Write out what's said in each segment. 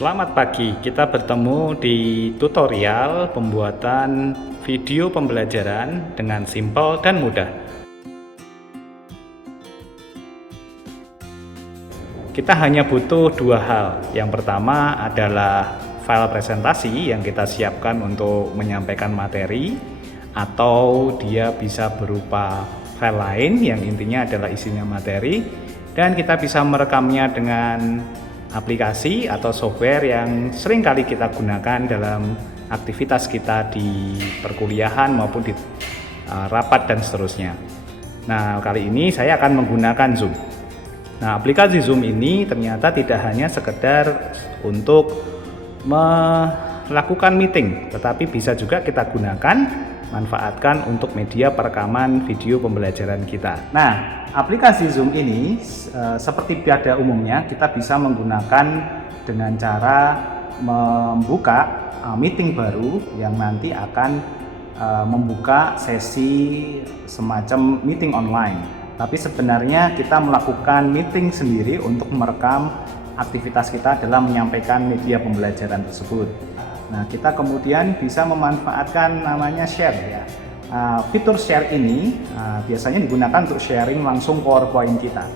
Selamat pagi, kita bertemu di tutorial pembuatan video pembelajaran dengan simpel dan mudah. Kita hanya butuh dua hal. Yang pertama adalah file presentasi yang kita siapkan untuk menyampaikan materi, atau dia bisa berupa file lain yang intinya adalah isinya materi, dan kita bisa merekamnya dengan aplikasi atau software yang sering kali kita gunakan dalam aktivitas kita di perkuliahan maupun di rapat dan seterusnya. Nah, kali ini saya akan menggunakan Zoom. Nah, aplikasi Zoom ini ternyata tidak hanya sekedar untuk melakukan meeting, tetapi bisa juga kita gunakan, manfaatkan untuk media perekaman video pembelajaran kita. Nah, aplikasi Zoom ini seperti pada umumnya kita bisa menggunakan dengan cara membuka meeting baru yang nanti akan membuka sesi semacam meeting online. Tapi sebenarnya kita melakukan meeting sendiri untuk merekam aktivitas kita dalam menyampaikan media pembelajaran tersebut. Nah, kita kemudian bisa memanfaatkan namanya share ya. Fitur share ini biasanya digunakan untuk sharing langsung PowerPoint kita.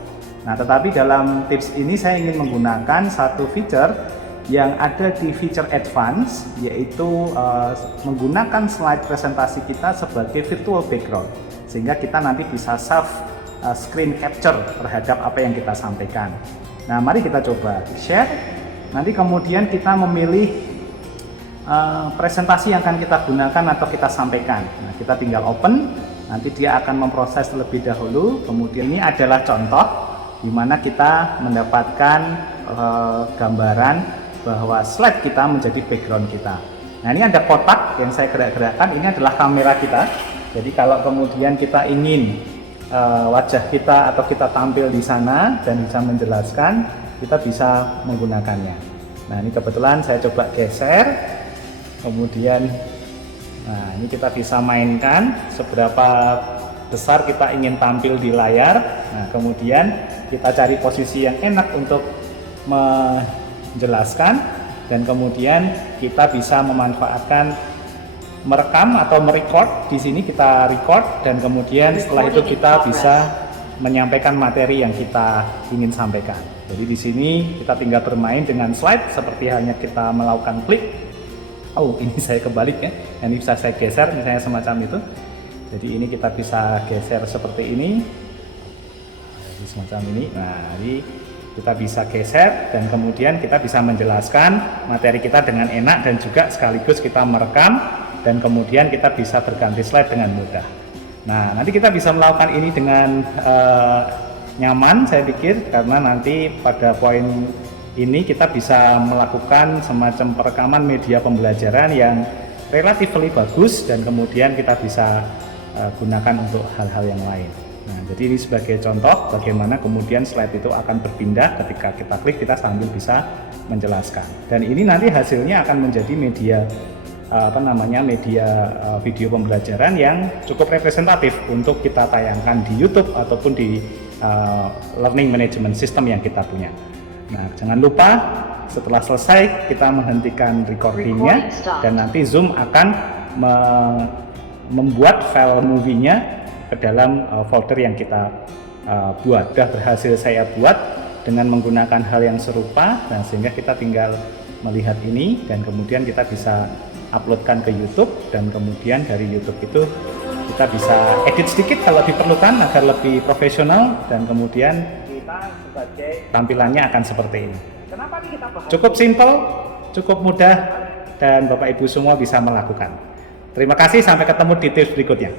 Nah, tetapi dalam tips ini saya ingin menggunakan satu feature yang ada di feature advance, yaitu menggunakan slide presentasi kita sebagai virtual background, sehingga kita nanti bisa self screen capture terhadap apa yang kita sampaikan. Nah, mari kita coba share. Nanti kemudian kita memilih presentasi yang akan kita gunakan atau kita sampaikan. Nah, kita tinggal open, nanti dia akan memproses terlebih dahulu. Kemudian ini adalah contoh di mana kita mendapatkan gambaran bahwa slide kita menjadi background kita. Nah, ini ada kotak yang saya gerak-gerakkan, ini adalah kamera kita. Jadi kalau kemudian kita ingin wajah kita atau kita tampil di sana dan bisa menjelaskan, kita bisa menggunakannya. Nah, ini kebetulan saya coba geser. Kemudian, nah ini kita bisa mainkan seberapa besar kita ingin tampil di layar. Nah, kemudian kita cari posisi yang enak untuk menjelaskan, dan kemudian kita bisa memanfaatkan merekam atau merecord. Di sini kita record, dan kemudian setelah itu kita bisa menyampaikan materi yang kita ingin sampaikan. Jadi di sini kita tinggal bermain dengan slide seperti halnya kita melakukan klik. Oh, ini saya kebalik ya. Ini bisa saya geser misalnya semacam itu. Jadi ini kita bisa geser seperti ini. Jadi semacam ini. Nah, jadi kita bisa geser dan kemudian kita bisa menjelaskan materi kita dengan enak, dan juga sekaligus kita merekam, dan kemudian kita bisa berganti slide dengan mudah. Nah, nanti kita bisa melakukan ini dengan nyaman saya pikir, karena nanti pada poin ini kita bisa melakukan semacam perekaman media pembelajaran yang relatif bagus, dan kemudian kita bisa gunakan untuk hal-hal yang lain. Nah, jadi ini sebagai contoh bagaimana kemudian slide itu akan berpindah ketika kita klik, kita sambil bisa menjelaskan. Dan ini nanti hasilnya akan menjadi media media video pembelajaran yang cukup representatif untuk kita tayangkan di YouTube ataupun di learning management system yang kita punya. Nah, jangan lupa setelah selesai kita menghentikan recordingnya, dan nanti Zoom akan membuat file movie-nya ke dalam folder yang kita buat. Sudah berhasil saya buat dengan menggunakan hal yang serupa, dan sehingga kita tinggal melihat ini, dan kemudian kita bisa uploadkan ke YouTube, dan kemudian dari YouTube itu kita bisa edit sedikit kalau diperlukan agar lebih profesional, dan kemudian sebagai tampilannya akan seperti ini. Kenapa kita bahas? Cukup simple, cukup mudah, dan Bapak Ibu semua bisa melakukan. Terima kasih, sampai ketemu di tips berikutnya.